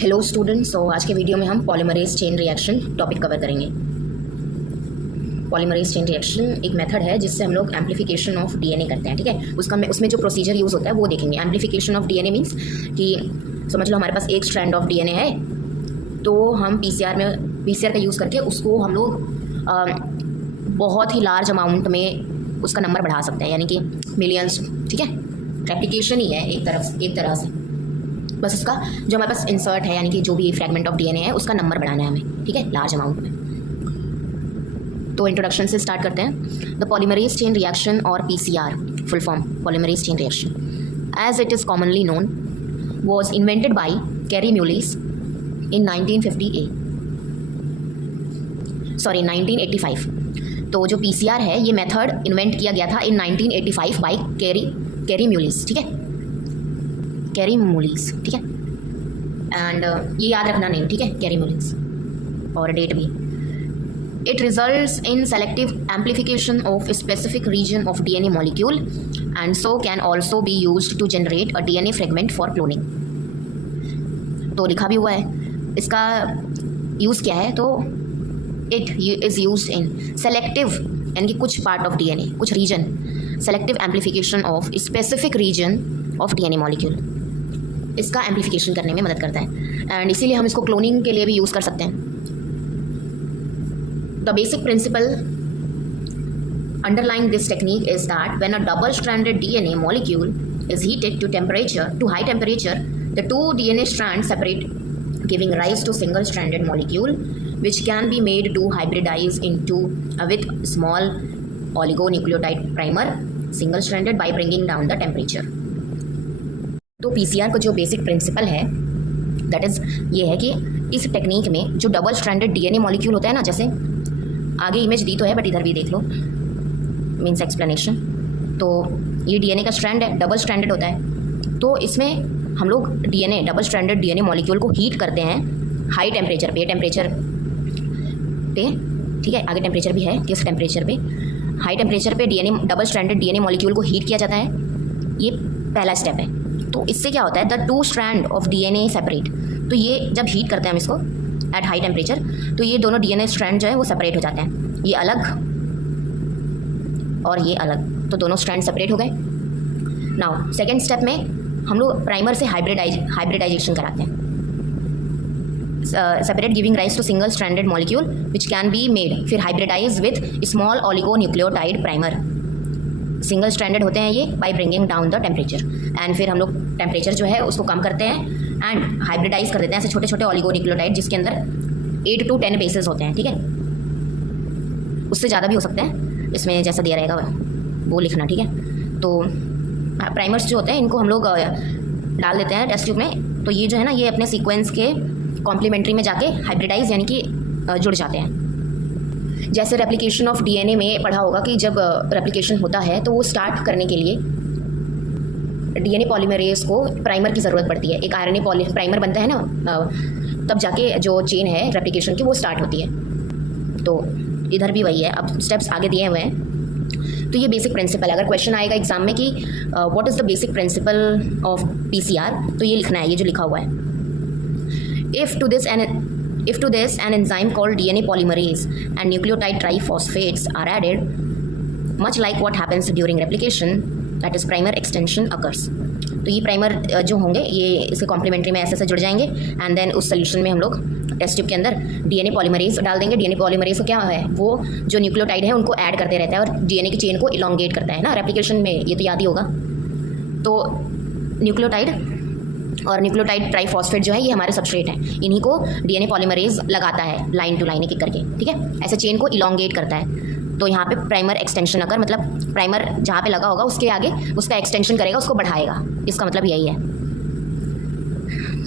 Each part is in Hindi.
Hello students. आज के वीडियो में हम polymerase chain reaction topic cover करेंगे। पॉलीमरेज चेन रिएक्शन एक मेथड है जिससे हम लोग एम्प्लीफिकेशन ऑफ डीएनए करते हैं। ठीक है, उसमें जो प्रोसीजर यूज़ होता है वो देखेंगे। एम्प्लीफिकेशन ऑफ डीएनए मीन्स कि समझ लो हमारे पास एक स्ट्रैंड ऑफ डीएनए है, तो हम पीसीआर का यूज़ करके उसको हम लोग बहुत ही लार्ज अमाउंट में उसका नंबर बढ़ा सकते हैं, यानी कि मिलियंस। ठीक है, रेप्लिकेशन ही है एक तरह से, बस उसका जो हमारे पास इंसर्ट है यानी कि जो भी फ्रैगमेंट ऑफ डीएनए है उसका नंबर बढ़ाना है हमें। ठीक है, लार्ज अमाउंट में। तो इंट्रोडक्शन से स्टार्ट करते हैं। द पॉलीमरेज चेन रिएक्शन और PCR, full form polymerase chain reaction, as it is commonly known, was invented by Kary Mullis in 1985। तो जो पीसीआर है ये मेथड इन्वेंट किया गया था इन 1985 बाई कैरी म्यूलिस। ठीक है, कैरी म्यूलिस। ठीक है, एंड ये याद रखना नहीं। ठीक है, कैरी म्यूलिस और डेट भी। It results in selective amplification of specific region of DNA molecule and so can also be used to generate a DNA fragment for cloning. तो लिखा भी हुआ है इसका यूज़ क्या है। तो it is used in selective यानी कि कुछ पार्ट ऑफ डीएनए, कुछ region, selective amplification of specific region of DNA molecule, इसका एम्प्लीफिकेशन करने में मदद करता है। एंड इसीलिए हम इसको क्लोनिंग के लिए भी यूज़ कर सकते हैं। The basic principal underlying this technique is that when a double stranded DNA molecule is heated to high temperature, the two DNA strands separate, giving rise to single-stranded molecule, which can be made to hybridize with small oligonucleotide primer, single-stranded, by bringing down the temperature. तो पीसीआर का जो बेसिक प्रिंसिपल है दैट इज़ ये है कि इस टेक्निक में जो डबल स्ट्रैंडेड डीएनए मॉलिक्यूल होता है ना, जैसे आगे इमेज दी तो है बट इधर भी देख लो, मीन्स एक्सप्लेनेशन। तो ये डीएनए का स्ट्रैंड है, डबल स्ट्रैंडेड होता है। तो इसमें हम लोग डबल स्ट्रैंडेड डीएनए मॉलिक्यूल को हीट करते हैं हाई टेम्परेचर पे। ठीक है, आगे टेम्परेचर भी है, किस टेम्परेचर पे? हाई टेम्परेचर पे डबल स्ट्रैंडेड डीएनए मॉलिक्यूल को हीट किया जाता है। ये पहला स्टेप है। तो इससे क्या होता है, the two strand of DNA separate. तो ये जब हीट करते हैं हम इसको एट हाई टेम्परेचर, तो ये दोनों डीएनए स्ट्रैंड जो है वो सेपरेट हो जाते हैं। ये अलग और ये अलग, तो दोनों स्ट्रैंड सेपरेट हो गए। नाउ सेकेंड स्टेप में हम लोग प्राइमर से हाइब्रिडाइजेशन कराते हैं। Separate giving rise to single stranded molecule which can be made, फिर hybridize with small oligonucleotide primer. Single stranded होते हैं ये by bringing down the temperature. And फिर हम लोग टेम्परेचर जो है उसको कम करते हैं एंड हाइब्रिडाइज कर देते हैं ऐसे छोटे छोटे ऑलिगोन्यूक्लियोटाइड जिसके अंदर 8 to 10 बेसेस होते हैं। ठीक है, उससे ज़्यादा भी हो सकते हैं, इसमें जैसा दिया रहेगा वो लिखना। ठीक है, तो प्राइमर्स जो होते हैं इनको हम लोग डाल देते हैं टेस्ट ट्यूब में। तो ये जो है ना, ये अपने सीक्वेंस के कॉम्प्लीमेंट्री में जाके हाइब्रिडाइज यानी कि जुड़ जाते हैं। जैसे रेप्लिकेशन ऑफ डीएनए में पढ़ा होगा कि जब रेप्लिकेशन होता है तो वो स्टार्ट करने के लिए डीएनए पॉलीमरेज को प्राइमर की ज़रूरत पड़ती है। एक आरएनए प्राइमर बनता है ना, तब जाके जो चेन है रेप्लिकेशन की वो स्टार्ट होती है। तो इधर भी वही है, अब स्टेप्स आगे दिए हुए हैं। तो ये बेसिक प्रिंसिपल, अगर क्वेश्चन आएगा एग्जाम में कि what is the basic principle of PCR, तो ये लिखना है, ये जो लिखा हुआ है। If to this an enzyme called DNA polymerase and nucleotide triphosphates are added, much like what happens during replication, that is primer extension occurs. तो ये प्राइमर जो होंगे ये इसके कॉम्प्लीमेंट्री में ऐसे जुड़ जाएंगे एंड देन उस सोल्यूशन में हम लोग टेस्ट ट्यूब के अंदर डीएनए पॉलीमरेज डाल देंगे। डीएनए पॉलीमरेज को क्या है, वो जो न्यूक्लियोटाइड है उनको ऐड करते रहता है और डीएनए की चेन को इलोंगेट करता है ना रेप्लिकेशन में, ये तो याद ही होगा। तो न्यूक्लियोटाइड और न्यूक्लियोटाइड ट्राइफॉस्फेट जो है ये हमारे सबस्ट्रेट हैं, इन्हीं को डीएनए पॉलीमरेज लगाता है लाइन टू लाइन एक एक करके। ठीक है, ऐसे चेन को इलोंगेट करता है। तो यहाँ पे प्राइमर एक्सटेंशन अगर, मतलब प्राइमर जहाँ पे लगा होगा उसके आगे उसका एक्सटेंशन करेगा, उसको बढ़ाएगा, इसका मतलब यही है।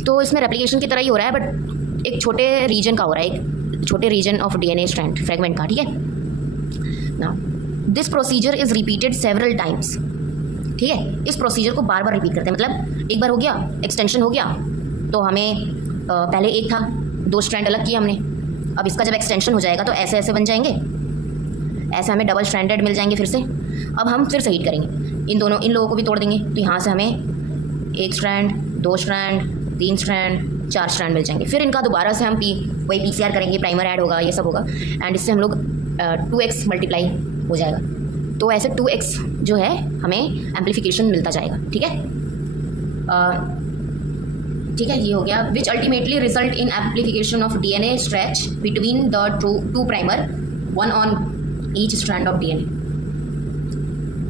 तो इसमें रेप्लिकेशन की तरह ही हो रहा है बट एक छोटे रीजन का हो रहा है, एक छोटे region of DNA strand fragment का। ठीक है, now this procedure is repeated several times. ठीक है, इस प्रोसीजर को बार बार रिपीट करते हैं। मतलब एक बार हो गया एक्सटेंशन हो गया, तो हमें पहले एक था, 2 स्ट्रैंड अलग किया हमने, अब इसका जब एक्सटेंशन हो जाएगा तो ऐसे ऐसे बन जाएंगे, ऐसे हमें डबल स्ट्रैंडेड मिल जाएंगे फिर से। अब हम फिर से हीट करेंगे, इन लोगों को भी तोड़ देंगे। तो यहाँ से हमें 1 स्ट्रैंड, 2 स्ट्रैंड, 3 स्ट्रैंड, 4 स्ट्रैंड मिल जाएंगे। फिर इनका दोबारा से हम वही PCR करेंगे, प्राइमर ऐड होगा, ये सब होगा, एंड इससे हम लोग 2x मल्टीप्लाई हो जाएगा। तो ऐसे 2x जो है हमें एम्पलीफिकेशन मिलता जाएगा। ठीक है, ठीक है, ये हो गया। Which ultimately result in amplification of DNA stretch between the two primer, one on each strand of DNA।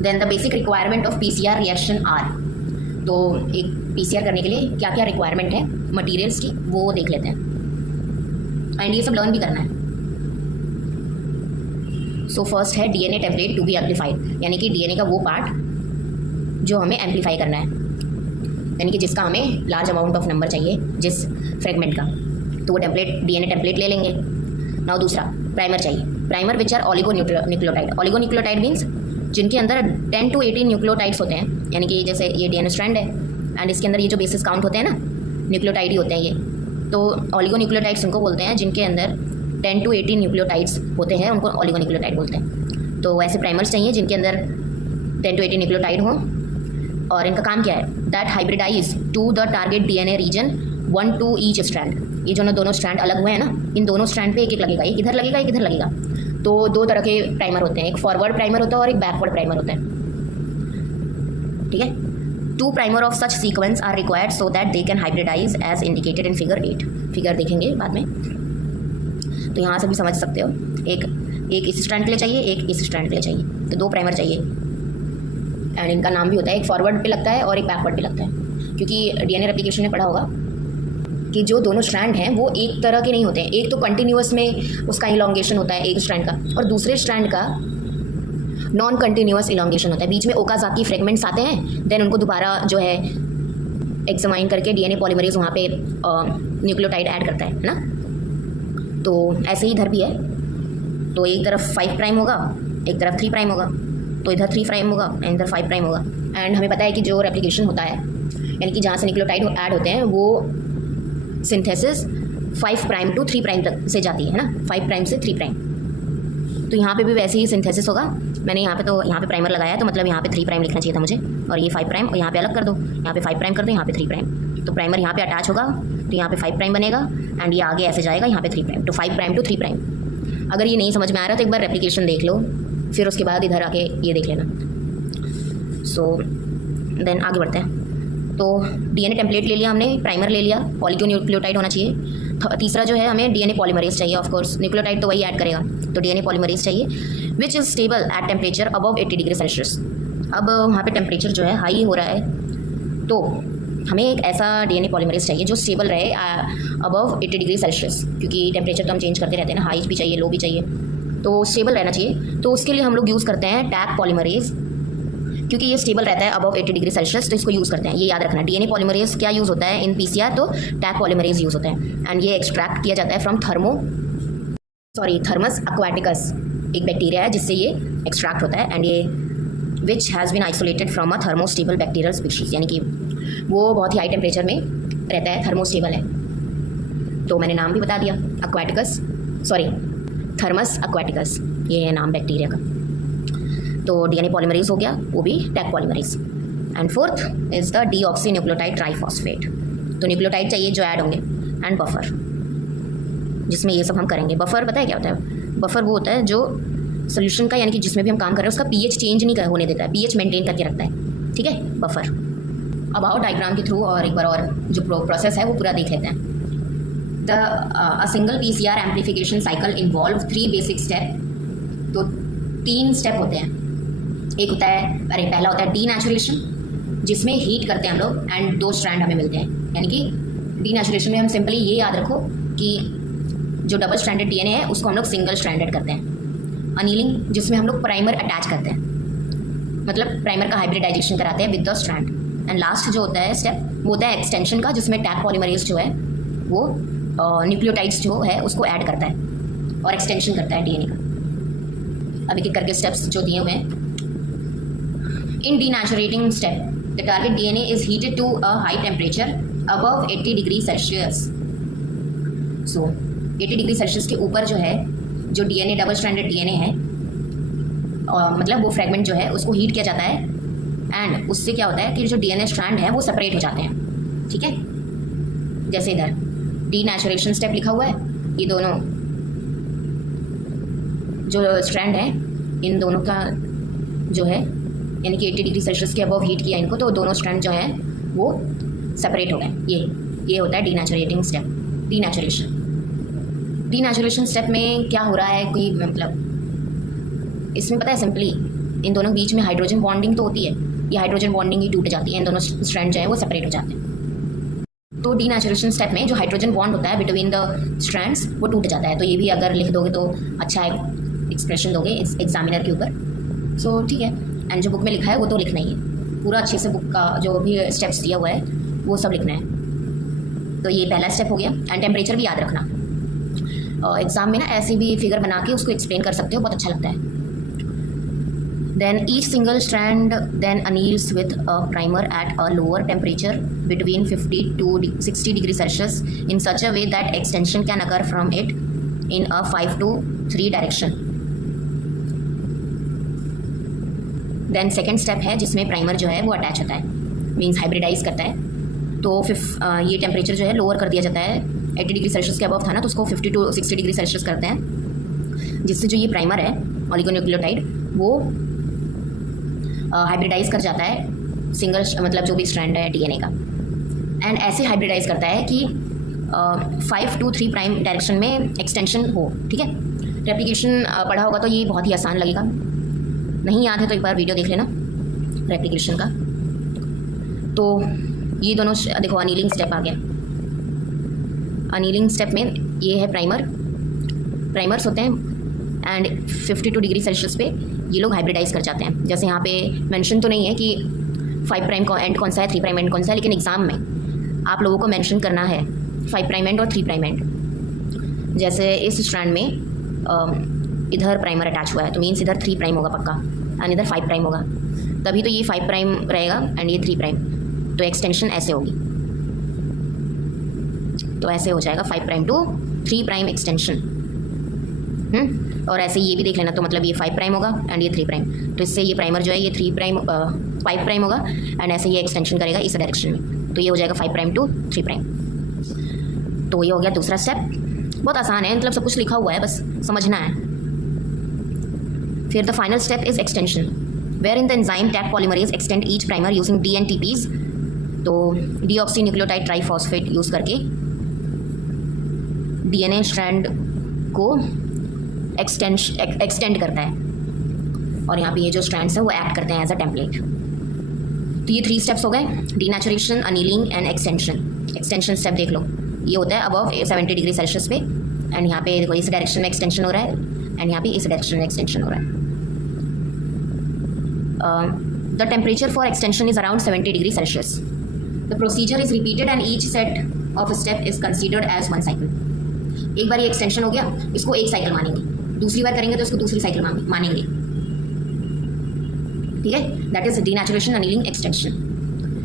Then the basic requirement of PCR reaction are. तो एक PCR करने के लिए क्या क्या रिक्वायरमेंट है मटेरियल्स की, वो देख लेते हैं, एंड ये सब लर्न भी करना है। सो फर्स्ट है DNA template to be amplified, यानी कि DNA का वो पार्ट जो हमें एम्पलीफाई करना है, यानी कि जिसका हमें लार्ज अमाउंट ऑफ नंबर चाहिए जिस फ्रेगमेंट का, तो वो टेम्पलेट DNA टेम्पलेट ले लेंगे। नाउ दूसरा प्राइमर चाहिए, primer which are oligonucleotide. Oligonucleotide means जिनके अंदर 10 to 18 न्यूक्लियोटाइड्स होते हैं, यानी कि जैसे ये DNA स्ट्रैंड है एंड इसके अंदर ये जो बेसिस काउंट होते हैं ना, न्यूक्लियोटाइड ही होते हैं ये। तो ऑलिगोन्यूक्लियोटाइड्स उनको बोलते हैं जिनके अंदर 10 to 18 न्यूक्लियोटाइड्स होते हैं, उनको ऑलिगोन्यूक्लियोटाइड बोलते हैं। तो ऐसे प्राइमर्स चाहिए जिनके अंदर 10 to 18 न्यूक्लियोटाइड हों, और इनका काम क्या है, that hybridise to the target DNA region 1 to each strand. ये जो दोनों स्ट्रैंड अलग हुए हैं ना, इन दोनों स्ट्रैंड पे एक एक लगेगा, एक इधर लगेगा, एक इधर लगेगा। तो 2 तरह के प्राइमर होते हैं, एक फॉरवर्ड प्राइमर होता है और एक बैकवर्ड प्राइमर होता है। ठीक है, 2 primer of such sequence are required so that they can hybridise as indicated in figure 8। Figure देखेंगे बाद में, तो यहाँ से भी समझ सकते हो। एक इस स्ट्रैंड के लिए चाहिए, एक इस स्ट्रैंड के लिए चाहिए, तो 2 प्राइमर चाहिए। एंड इनका नाम भी होता है, एक फॉरवर्ड पे लगता है और एक बैकवर्ड पे लगता है, क्योंकि DNA रेप्लिकेशन में पढ़ा होगा कि जो दोनों स्ट्रैंड हैं वो एक तरह के नहीं होते हैं। एक तो कंटिन्यूअस में उसका इलॉन्गेशन होता है एक स्ट्रैंड का, और दूसरे स्ट्रैंड का नॉन कंटिन्यूअस इलॉन्गेशन होता है। बीच में ओकाज़ाकी फ्रेगमेंट्स आते हैं, देन उनको दोबारा जो है एग्जामाइन करके DNA पॉलीमरेज वहाँ पे न्यूक्लियोटाइड ऐड करता है ना। तो ऐसे ही इधर भी है, तो एक तरफ 5 प्राइम होगा, एक तरफ 3 प्राइम होगा, तो इधर 3 प्राइम होगा एंड इधर 5 प्राइम होगा। एंड हमें पता है कि जो रेप्लिकेशन होता है, यानी कि जहाँ से न्यूक्लियोटाइड ऐड होते हैं, वो सिंथेसिस 5 प्राइम टू 3 प्राइम तक से जाती है ना, 5 प्राइम से 3 प्राइम। तो यहाँ पे भी वैसे ही सिंथेसिस होगा। मैंने यहाँ पे प्राइमर लगाया, तो मतलब यहाँ पे 3 प्राइम लिखना चाहिए था मुझे, और ये 5 प्राइम, और यहाँ पे अलग कर दो, यहाँ पे 5 प्राइम कर दो, यहाँ पे 3 प्राइम। तो प्राइमर यहाँ पे अटैच होगा, तो यहाँ पे 5 प्राइम बनेगा, एंड ये आगे ऐसे जाएगा, यहाँ पे 3 प्राइम, तो 5 प्राइम टू 3 प्राइम। अगर ये नहीं समझ में आ रहा तो एक बार रेप्लिकेशन देख लो, फिर उसके बाद इधर आके ये देख लेना। सो देन आगे बढ़ते हैं। तो DNA टेम्पलेट ले लिया हमने, प्राइमर ले लिया, ऑलिगोन्यूक्लियोटाइड होना चाहिए। तीसरा जो है हमें DNA पॉलीमरेज चाहिए, ऑफ कोर्स न्यूक्लियोटाइड तो वही ऐड करेगा, तो DNA पॉलीमरेज चाहिए which is stable at temperature above 80 degree Celsius. अब वहाँ पे टेम्परेचर जो है हाई हो रहा है, तो हमें एक ऐसा DNA पॉलीमरेज चाहिए जो स्टेबल रहे अबव 80 डिग्री सेल्सियस, क्योंकि टेम्परेचर तो हम चेंज करते रहते हैं ना, हाई भी चाहिए, लो भी चाहिए, तो स्टेबल रहना चाहिए। तो उसके लिए हम लोग यूज़ करते हैं टैग पॉलीमरेज, क्योंकि ये स्टेबल रहता है अबव 80 डिग्री सेल्सियस, तो इसको यूज़ करते हैं। ये याद रखना, DNA पॉलीमरेज क्या यूज़ होता है इन PCR, तो टैग पॉलीमरेज यूज़ होता है, एंड ये एक्सट्रैक्ट किया जाता है फ्रॉम थर्मस एक्वाटिकस। एक बैक्टीरिया है जिससे ये एक्सट्रैक्ट होता है, एंड ये which has been isolated from a thermostable bacterial species, यानी कि वो बहुत ही हाई टेम्परेचर में रहता है, थर्मोस्टेबल है। तो मैंने नाम भी बता दिया, थर्मस एक्वाटिकस, ये है नाम बैक्टीरिया का। तो DNA पॉलीमरेज हो गया, वो भी tag polymerase. And fourth is the deoxy nucleotide triphosphate. तो न्यूक्लियोटाइड चाहिए जो ऐड होंगे, एंड बफर, जिसमें ये सब हम करेंगे। बफर पता है क्या होता है? बफर वो होता है जो सोल्यूशन का, यानी कि जिसमें भी हम काम कर रहे हैं उसका pH चेंज नहीं होने देता है, pH मेंटेन करके रखता है। ठीक है, बफर। अब आओ डायग्राम के थ्रू और एक बार और जो प्रोसेस है वो पूरा देख लेते हैं। A single PCR amplification cycle involve 3 basic step. तो 3 स्टेप होते हैं। एक होता है, पहला होता है डीनेचुरेशन, जिसमें हीट करते हैं हम लोग एंड 2 स्ट्रैंड हमें मिलते हैं। यानी कि डीनेचुरेशन में हम सिंपली ये याद रखो कि जो डबल स्ट्रैंडेड DNA है उसको हम लोग सिंगल स्ट्रैंडेड करते हैं। अनीलिंग, जिसमें हम लोग प्राइमर अटैच करते हैं, मतलब प्राइमर का हाइब्रिडाइजेशन कराते हैं with the strand. And last जो होता है स्टेप, वो होता है एक्सटेंशन का, जिसमें टैग पॉलीमरेज जो है वो न्यूक्लियोटाइड्स जो है उसको ऐड करता है और एक्सटेंशन करता है DNA का। अब एक एक करके स्टेप्स जो दिए हुए हैं। In denaturating step, the target DNA is heated to a high temperature above 80 degree Celsius. So, 80 degree Celsius के ऊपर जो है, जो DNA डबल स्ट्रैंडेड DNA है, मतलब वो फ्रेगमेंट जो है उसको हीट किया जाता है, एंड उससे क्या होता है कि जो DNA स्ट्रैंड है वो सेपरेट हो जाते हैं। ठीक है, जैसे इधर डीनेचुरेशन स्टेप लिखा हुआ है। ये दोनों जो स्ट्रैंड है इन दोनों का जो है यानी कि 80 डिग्री सेल्सियस के अबव हीट किया इनको, तो दोनों स्ट्रैंड जो है वो सेपरेट हो गए। ये होता है डीनेचुरेटिंग स्टेप, डीनेचुरेशन स्टेप में क्या हो रहा है, कोई मतलब इसमें पता है सिंपली इन दोनों के बीच में हाइड्रोजन बॉन्डिंग तो होती है, ये हाइड्रोजन बॉन्डिंग ही टूट जाती है, इन दोनों स्ट्रैंड जो है वो सेपरेट हो जाते हैं। तो डीनेचुरेशन स्टेप में जो हाइड्रोजन बॉन्ड होता है बिटवीन द स्ट्रैंड्स वो टूट जाता है। तो ये भी अगर लिख दोगे तो अच्छा एक्सप्रेशन दोगे एग्जामिनर के ऊपर। सो ठीक है, एंड जो बुक में लिखा है वो तो लिखना ही है पूरा अच्छे से, बुक का जो भी स्टेप्स दिया हुआ है वो सब लिखना है। तो ये पहला स्टेप हो गया। एंड टेम्परेचर भी याद रखना, एग्जाम में ना ऐसे भी फिगर बना के उसको एक्सप्लेन कर सकते हो, बहुत अच्छा लगता है। Then each single strand then anneals with a primer at a lower temperature between 50 to 60 degree Celsius in such a way that extension can occur from it in a 5 to 3 direction. Then second step है जिसमें प्राइमर जो है वो अटैच होता है, मीन्स हाइब्रिडाइज करता है। तो ये टेम्परेचर जो है लोअर कर दिया जाता है, 80 डिग्री सेल्सियस के अबव था ना, तो उसको 50 to 60 डिग्री सेल्सियस करते हैं, जिससे जो ये प्राइमर है ऑलिगोन्यूक्लियोटाइड वो हाइब्रिडाइज कर जाता है सिंगल मतलब जो भी स्ट्रैंड है डीएनए का। एंड ऐसे हाइब्रिडाइज करता है कि 5 to 3 प्राइम डायरेक्शन में एक्सटेंशन हो। ठीक है, रेप्लिकेशन पढ़ा होगा तो ये बहुत ही आसान लगेगा, नहीं याद है तो एक बार वीडियो देख लेना रेप्लिकेशन का। तो ये दोनों देखो अनीलिंग स्टेप आ गया। अनीलिंग स्टेप में ये है प्राइमर्स होते हैं एंड 52 डिग्री सेल्सियस पे ये लोग हाइब्रिडाइज कर जाते हैं। जैसे यहाँ पे मेंशन तो नहीं है कि 5 प्राइम का एंड कौन सा है, 3 प्राइम एंड कौन सा है, लेकिन एग्जाम में आप लोगों को मेंशन करना है 5 प्राइम एंड और 3 प्राइम एंड। जैसे इस स्ट्रैंड में इधर प्राइमर अटैच हुआ है तो मीन्स इधर 3 प्राइम होगा पक्का एंड इधर 5 प्राइम होगा, तभी तो ये 5 प्राइम रहेगा एंड ये 3 प्राइम। तो एक्सटेंशन ऐसे होगी, तो ऐसे हो जाएगा 5 प्राइम टू 3 प्राइम एक्सटेंशन। और ऐसे ये भी देख लेना, तो मतलब ये 5 प्राइम होगा एंड ये 3 प्राइम, तो इससे ये प्राइमर जो है ये 5 प्राइम होगा एंड ऐसे ये एक्सटेंशन करेगा इस डायरेक्शन में, तो ये हो जाएगा 5 प्राइम टू 3 प्राइम। तो ये हो गया दूसरा स्टेप, बहुत आसान है, मतलब सब कुछ लिखा हुआ है, बस समझना है। फिर the final step is extension, where in the enzyme Taq polymerase extend each primer using DNTPs। तो डीऑक्सी न्यूक्लियोटाइड ट्राइफॉस्फेट यूज़ करके DNA स्ट्रैंड को एक्सटेंड करता है, और यहाँ पे ये जो स्ट्रैंड्स हैं वो एक्ट करते हैं एज अ टेम्पलेट। तो ये 3 स्टेप्स हो गए, denaturation, annealing and extension. Extension step देख लो, ये होता है अबव 70 डिग्री सेल्सियस पे, एंड यहाँ पे देखो इस डायरेक्शन में एक्सटेंशन हो रहा है एंड यहाँ पे इस डायरेक्शन में एक्सटेंशन हो रहा है। The temperature for extension is around 70 degree Celsius. The procedure is repeated and each set of step is considered as 1 cycle. एक बार ये एक्सटेंशन हो गया, इसको 1 साइकिल मानेंगे, दूसरी बार करेंगे तो इसको दूसरी साइकिल मानेंगे। ठीक है, that is denaturation, annealing, extension.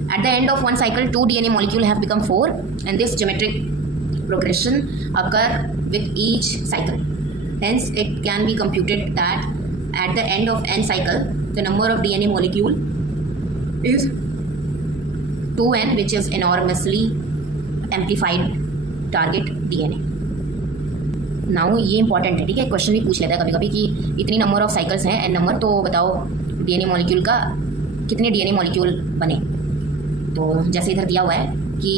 At the end of 1 cycle, 2 DNA molecules have become 4, and this geometric progression occur with each cycle. Hence, it can be computed that at the end of n cycle, the number of DNA molecule is 2n, which is enormously amplified target DNA. Now, ये इंपॉर्टेंट है, ठीक है, क्वेश्चन भी पूछ लेता है कभी कभी कि इतनी नंबर ऑफ साइकिल्स हैं, n नंबर, तो बताओ DNA मॉलिक्यूल का कितने DNA मॉलिक्यूल बने। तो जैसे इधर दिया हुआ है कि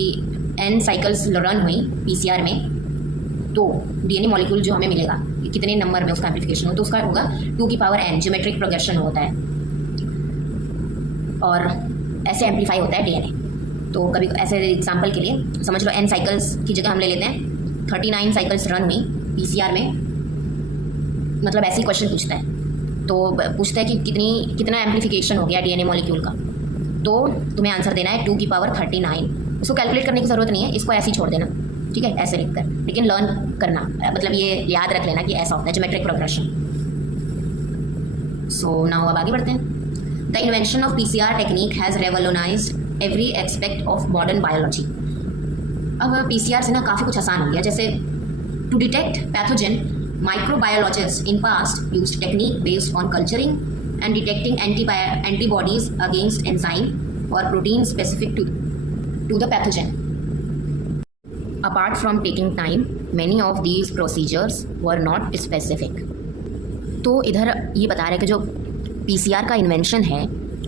n साइकिल्स रन हुई PCR में, तो DNA मॉलिक्यूल जो हमें मिलेगा कितने नंबर में उसका एम्प्लीफिकेशन हो, तो उसका होगा 2 की पावर n, ज्योमेट्रिक प्रोग्रेशन होता है, और ऐसे एम्प्लीफाई होता है DNA। तो कभी ऐसे एग्जांपल के लिए समझ लो n साइकिल्स की जगह हम ले लेते हैं 39 साइकिल्स रन हुई PCR में, मतलब ऐसे ही क्वेश्चन पूछता है। तो पूछता है कि कितना एम्प्लीफिकेशन हो गया DNA मॉलिक्यूल का, तो तुम्हें आंसर देना है 2 की पावर 39। उसको कैलकुलेट करने की ज़रूरत नहीं है, इसको ऐसे ही छोड़ देना, ठीक है, ऐसे लिख कर, लेकिन लर्न करना, मतलब ये याद रख लेना कि ऐसा होता है ज्योमेट्रिक प्रोग्रेशन। सो नाउ अब आगे बढ़ते हैं। The invention of PCR technique has revolutionized every aspect of modern biology. अब PCR से ना काफ़ी कुछ आसान हो गया, जैसे to detect pathogen, microbiologist in past used technique based on culturing and detecting antibodies against enzyme or protein specific to the pathogen. Apart from taking time many of these procedures were not specific. तो इधर ये बता रहे हैं कि जो PCR का इन्वेंशन है,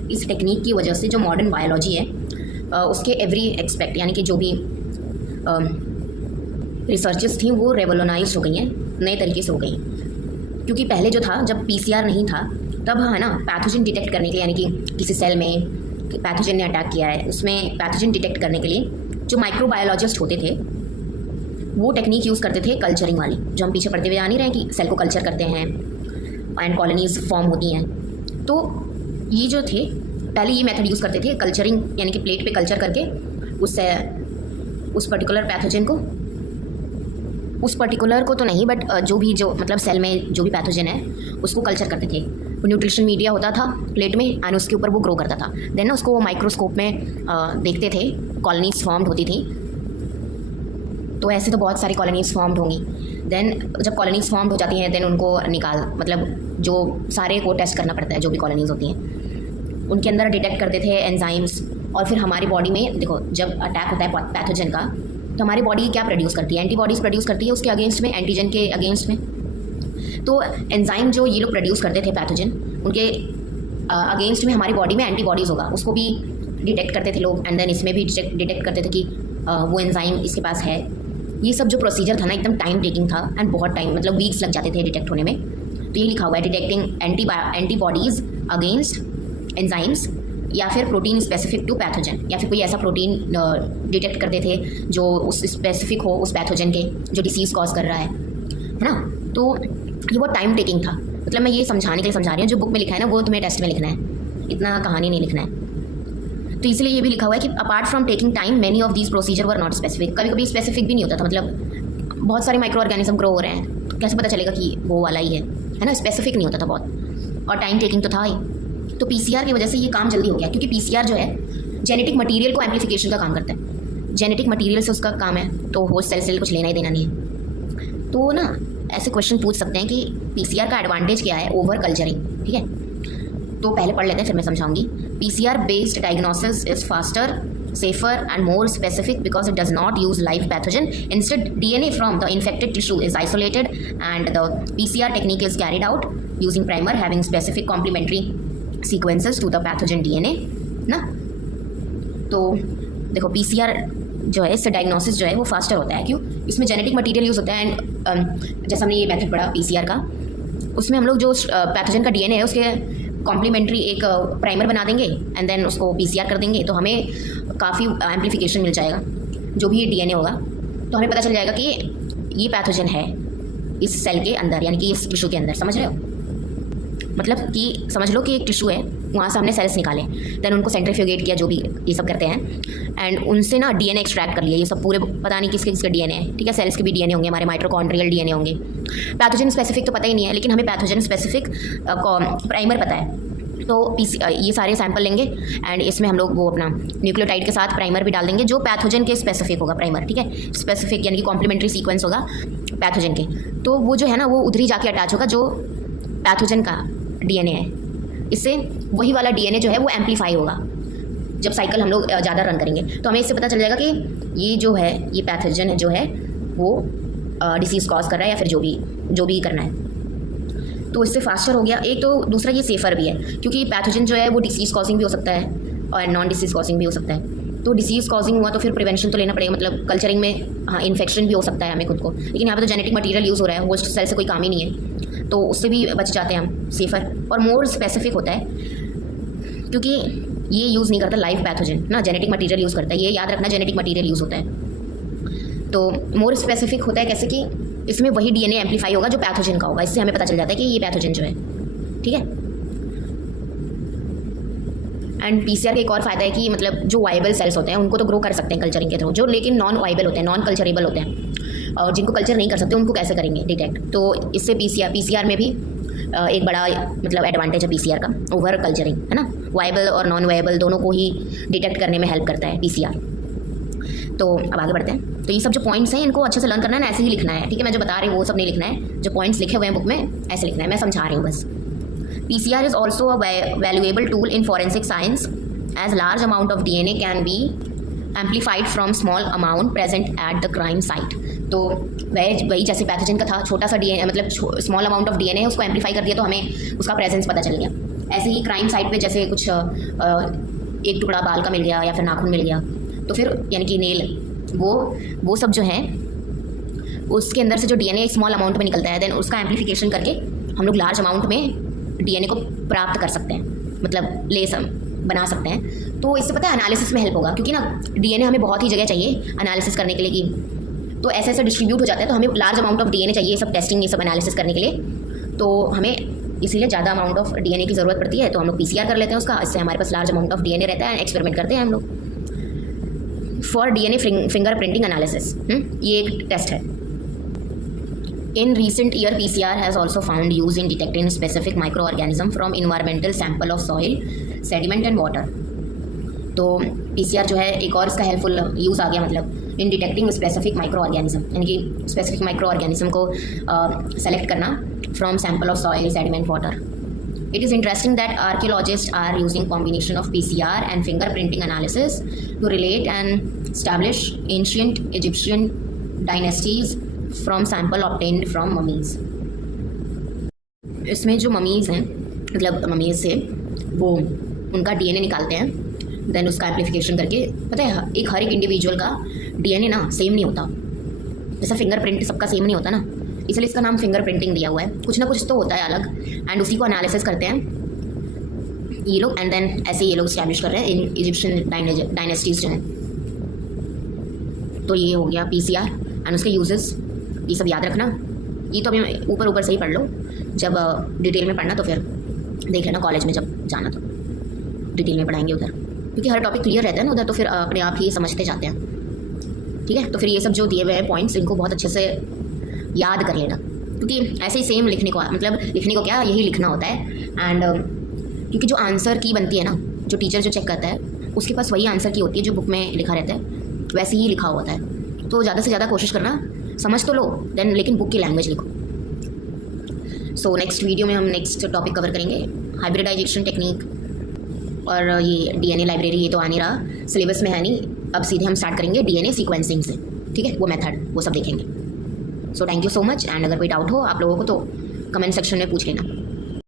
इस टेक्निक की वजह से जो मॉडर्न बायोलॉजी है उसके एवरी एक्सपेक्ट यानी कि जो भी रिसर्चेस थी वो रेवोल्यूनाइज हो गई हैं, नए तरीके से हो गई। क्योंकि पहले जो था, जब PCR नहीं था तब है ना पैथोजन डिटेक्ट करने के लिए, यानी कि किसी सेल में पैथोजन ने अटैक किया है, उसमें पैथोजन डिटेक्ट करने के लिए जो माइक्रोबायोलॉजिस्ट होते थे वो टेक्निक यूज़ करते थे कल्चरिंग वाली, जो हम पीछे पढ़ते हुए आ नहीं रहे कि सेल को कल्चर करते हैं एंड कॉलोनीज फॉर्म होती हैं। तो ये जो थे पहले ये मेथड यूज़ करते थे कल्चरिंग, यानी कि प्लेट पे कल्चर करके उससे उस पर्टिकुलर पैथोजन को, उस पर्टिकुलर को तो नहीं बट जो भी जो मतलब सेल में जो भी पैथोजन है उसको कल्चर करते थे। न्यूट्रिशन मीडिया होता था प्लेट में एंड उसके ऊपर वो ग्रो करता था। देन ना उसको वो माइक्रोस्कोप में देखते थे, कॉलोनीज फॉर्म्ड होती थी। तो ऐसे तो बहुत सारी कॉलोनीज फॉर्म्ड होंगी। देन जब कॉलोनीज फॉर्म्ड हो जाती हैं देन उनको मतलब जो सारे को टेस्ट करना पड़ता है, जो भी कॉलोनीज होती हैं उनके अंदर डिटेक्ट करते थे एंजाइम्स। और फिर हमारी बॉडी में देखो, जब अटैक होता है पैथोजन का तो हमारी बॉडी क्या प्रोड्यूस करती है, एंटीबॉडीज़ प्रोड्यूस करती है उसके अगेंस्ट में, एंटीजन के अगेंस्ट में। तो एंजाइम जो ये लोग प्रोड्यूस करते थे पैथोजन, उनके अगेंस्ट में हमारी बॉडी में एंटीबॉडीज़ होगा, उसको भी डिटेक्ट करते थे लोग। एंड देन इसमें भी डिटेक्ट करते थे कि वो एंजाइम इसके पास है। ये सब जो प्रोसीजर था ना एकदम टाइम टेकिंग था एंड बहुत टाइम, मतलब वीक्स लग जाते थे डिटेक्ट होने में। तो ये लिखा हुआ है डिटेक्टिंग एंटीबॉडीज़ अगेंस्ट एंजाइम्स या फिर प्रोटीन स्पेसिफिक टू पैथोजन, या फिर कोई ऐसा प्रोटीन डिटेक्ट करते थे जो उस स्पेसिफिक हो उस पैथोजन के, जो डिसीज़ कॉज कर रहा है ना। तो ये बहुत टाइम टेकिंग था। मतलब मैं ये समझाने के लिए समझा रही हूँ, जो बुक में लिखा है ना वो तुम्हें टेस्ट में लिखना है, इतना कहानी नहीं लिखना है। तो इसलिए ये भी लिखा हुआ है कि apart from taking time many of these procedure were not specific. कभी कभी स्पेसिफिक भी नहीं होता था, मतलब बहुत सारे माइक्रो ऑर्गेनिज्म ग्रो हो रहे हैं तो कैसे पता चलेगा कि वो वाला ही है ना, स्पेसिफिक नहीं होता था बहुत, और टाइम टेकिंग तो था ही। तो PCR की वजह से ये काम जल्दी हो गया, क्योंकि PCR जो है जेनेटिक मटेरियल को एम्प्लीफिकेशन का काम करता है, जेनेटिक मटेरियल से उसका काम है, तो होस्ट सेल से कुछ लेना ही देना नहीं है। तो ना ऐसे क्वेश्चन पूछ सकते हैं कि PCR का एडवांटेज क्या है ओवर कल्चरिंग, ठीक है। तो पहले पढ़ लेते हैं फिर मैं समझाऊंगी। PCR based diagnosis is faster, safer and more specific because it does not use live pathogen. Instead, DNA from the infected tissue is isolated and the PCR technique is carried out using primer having specific complementary sequences to the pathogen DNA ना। तो देखो PCR जो है इससे डायग्नोसिस जो है वो फास्टर होता है। क्यों? इसमें जेनेटिक मटेरियल यूज़ होता है एंड जैसा हमने ये मेथड पढ़ा PCR का, उसमें हम लोग जो पैथोजन का DNA है उसके कॉम्प्लीमेंट्री एक प्राइमर बना देंगे एंड देन उसको PCR कर देंगे, तो हमें काफ़ी एम्प्लीफिकेशन मिल जाएगा जो भी DNA होगा। तो हमें पता चल जाएगा कि ये पैथोजन है इस सेल के अंदर, यानी कि इस टिश्यू के अंदर। समझ रहे हो? मतलब कि समझ लो कि एक टिश्यू है, वहाँ से हमने सेल्स निकाले, देन उनको सेंट्रीफ्यूगेट किया, जो भी ये सब करते हैं, एंड उनसे ना DNA एक्सट्रैक्ट कर लिया। ये सब पूरे पता नहीं किसके किसके DNA है, ठीक है। सेल्स के भी DNA होंगे, हमारे माइटोकॉन्ड्रियल DNA होंगे। पैथोजन स्पेसिफिक तो पता ही नहीं है, लेकिन हमें पैथोजन स्पेसिफिक प्राइमर पता है। तो ये सारे सैंपल लेंगे एंड इसमें हम लोग वो अपना न्यूक्लियोटाइड के साथ प्राइमर भी डाल देंगे जो पैथोजन के स्पेसिफिक होगा प्राइमर, ठीक है। स्पेसिफिक यानी कि कॉम्प्लीमेंट्री सीक्वेंस होगा पैथोजन के, तो वो जो है ना वो उधर ही जाके अटैच होगा जो पैथोजन का DNA है। इससे वही वाला DNA जो है वो एम्पलीफाई होगा जब साइकिल हम लोग ज़्यादा रन करेंगे। तो हमें इससे पता चल जाएगा कि ये जो है ये पैथोजन जो है वो डिसीज़ कॉज कर रहा है या फिर जो भी करना है। तो इससे फास्टर हो गया एक, तो दूसरा ये सेफ़र भी है क्योंकि पैथोजन जो है वो डिसीज़ कॉजिंग भी हो सकता है और नॉन डिसीज़ कॉजिंग भी हो सकता है। तो डिसीज़ कॉजिंग हुआ तो फिर प्रिवेंशन तो लेना पड़ेगा, मतलब कल्चरिंग में हाँ इन्फेक्शन भी हो सकता है हमें खुद को, लेकिन यहाँ पे तो जेनेटिक मटेरियल यूज़ हो रहा है, होस्ट सेल से कोई काम ही नहीं है, तो उससे भी बच जाते हैं हम। सेफ़र और मोर स्पेसिफिक होता है क्योंकि ये यूज़ नहीं करता लाइव पैथोजन ना, जेनेटिक मटेरियल यूज़ करता है। ये याद रखना, जेनेटिक मटेरियल यूज़ होता है। तो मोर स्पेसिफिक होता है कैसे कि इसमें वही DNA एम्पलीफाई होगा जो पैथोजन का होगा, इससे हमें पता चल जाता है कि ये पैथोजन जो है, ठीक है। एंड PCR का एक और फायदा है कि मतलब जो वाइबल सेल्स होते हैं उनको तो ग्रो कर सकते हैं कल्चरिंग के थ्रू, जो लेकिन नॉन वाइबल होते हैं, नॉन कल्चरेबल होते हैं, और जिनको कल्चर नहीं कर सकते उनको कैसे करेंगे डिटेक्ट। तो इससे PCR में भी एक बड़ा मतलब एडवांटेज है PCR का ओवर कल्चरिंग, है ना। वाइबल और नॉन वाइबल दोनों को ही डिटेक्ट करने में हेल्प करता है PCR। तो अब आगे बढ़ते हैं। तो ये सब जो पॉइंट्स हैं इनको अच्छे से लर्न करना है ना, ऐसे ही लिखना है, ठीक है। मैं जो बता रही हूँ वो सब नहीं लिखना है, जो पॉइंट्स लिखे हुए हैं बुक में ऐसे लिखना है, मैं समझा रही हूँ बस। PCR is also a valuable tool in forensic science as large amount of DNA can be amplified from small amount present at the crime site. तो वही जैसे पैथोजन का था, छोटा सा डीएनए मतलब स्मॉल अमाउंट ऑफ डीएनए उसको एम्पलीफाई कर दिया तो हमें उसका प्रेजेंस पता चल गया। ऐसे ही क्राइम साइट पे जैसे कुछ एक टुकड़ा बाल का मिल गया या फिर नाखून मिल गया, तो फिर यानी कि नेल, वो सब जो है उसके अंदर से जो डीएनए स्मॉल अमाउंट में निकलता है, देन उसका एम्पलीफिकेशन करके हम लोग लार्ज अमाउंट में डीएनए को प्राप्त कर सकते हैं, मतलब बना सकते हैं। तो इससे पता है एनालिसिस में हेल्प होगा, क्योंकि ना डीएनए हमें बहुत ही जगह चाहिए एनालिसिस करने के लिए कि तो ऐसे डिस्ट्रीब्यूट हो जाता है, तो हमें लार्ज अमाउंट ऑफ डीएनए चाहिए सब टेस्टिंग ये सब एनालिसिस करने के लिए। तो हमें इसीलिए ज़्यादा अमाउंट ऑफ डीएनए की ज़रूरत पड़ती है, तो हम लोग पीसीआर कर लेते हैं उसका, इससे हमारे पास लार्ज अमाउंट ऑफ डीएनए रहता है, एक्सपेरिमेंट करते हैं हम लोग for DNA finger printing analysis. ये एक टेस्ट है। In recent year, PCR has also found use in detecting specific microorganism from environmental sample of soil, sediment and water. तो PCR जो है एक और इसका हेल्पफुल यूज़ आ गया, मतलब इन डिटेक्टिंग स्पेसिफिक माइक्रो ऑर्गेनिज्म, यानी कि स्पेसिफिक माइक्रो ऑर्गेनिज्म को सेलेक्ट करना from sample of soil, sediment, water. It is interesting that archaeologists are using combination of PCR and fingerprinting analysis to relate and establish ancient Egyptian dynasties from sample obtained from mummies. इसमें जो ममीज़ हैं, मतलब ममीज़ से वो उनका डीएनए निकालते हैं, देन उसका एम्प्लीफिकेशन करके, पता है हर एक इंडिविजुअल का डीएनए ना सेम नहीं होता, जैसा फिंगरप्रिंट सबका सेम नहीं होता ना, इसलिए इसका नाम फिंगरप्रिंटिंग दिया हुआ है। कुछ ना कुछ तो होता है अलग, एंड उसी को एनालिसिस करते हैं ये लोग, एंड देन ऐसे ये लोग इस्टेब्लिश कर रहे हैं इन इजिप्शियन डायनेस्टीज जो हैं। तो ये हो गया पीसीआर एंड उसके यूजेस, ये सब याद रखना। ये तो अभी ऊपर से ही पढ़ लो, जब डिटेल में पढ़ना तो फिर देख लेना कॉलेज में, जब जाना तो डिटेल में पढ़ाएंगे उधर, क्योंकि हर टॉपिक क्लियर रहता है ना उधर, तो फिर अपने आप ही समझते जाते हैं। ठीक है, तो फिर ये सब जो दिए हुए हैं पॉइंट्स, इनको बहुत अच्छे से याद कर लेना, क्योंकि ऐसे ही सेम लिखने को, मतलब लिखने को क्या, यही लिखना होता है। एंड क्योंकि जो आंसर की बनती है ना, जो टीचर जो चेक करता है उसके पास वही आंसर की होती है जो बुक में लिखा रहता है, वैसे ही लिखा होता है। तो ज़्यादा से ज़्यादा कोशिश करना, समझ तो लो देन, लेकिन बुक की लैंग्वेज लिखो। सो नेक्स्ट वीडियो में हम नेक्स्ट टॉपिक कवर करेंगे हाइब्रिडाइजेशन टेक्निक, और ये डीएनए लाइब्रेरी ये तो आ नहीं रहा, सिलेबस में है नहीं, अब सीधे हम स्टार्ट करेंगे डीएनए सीक्वेंसिंग से। ठीक है, वो मेथड वो सब देखेंगे। So thank you so much, and अगर कोई डाउट हो आप लोगों को तो कमेंट सेक्शन में पूछ लेना।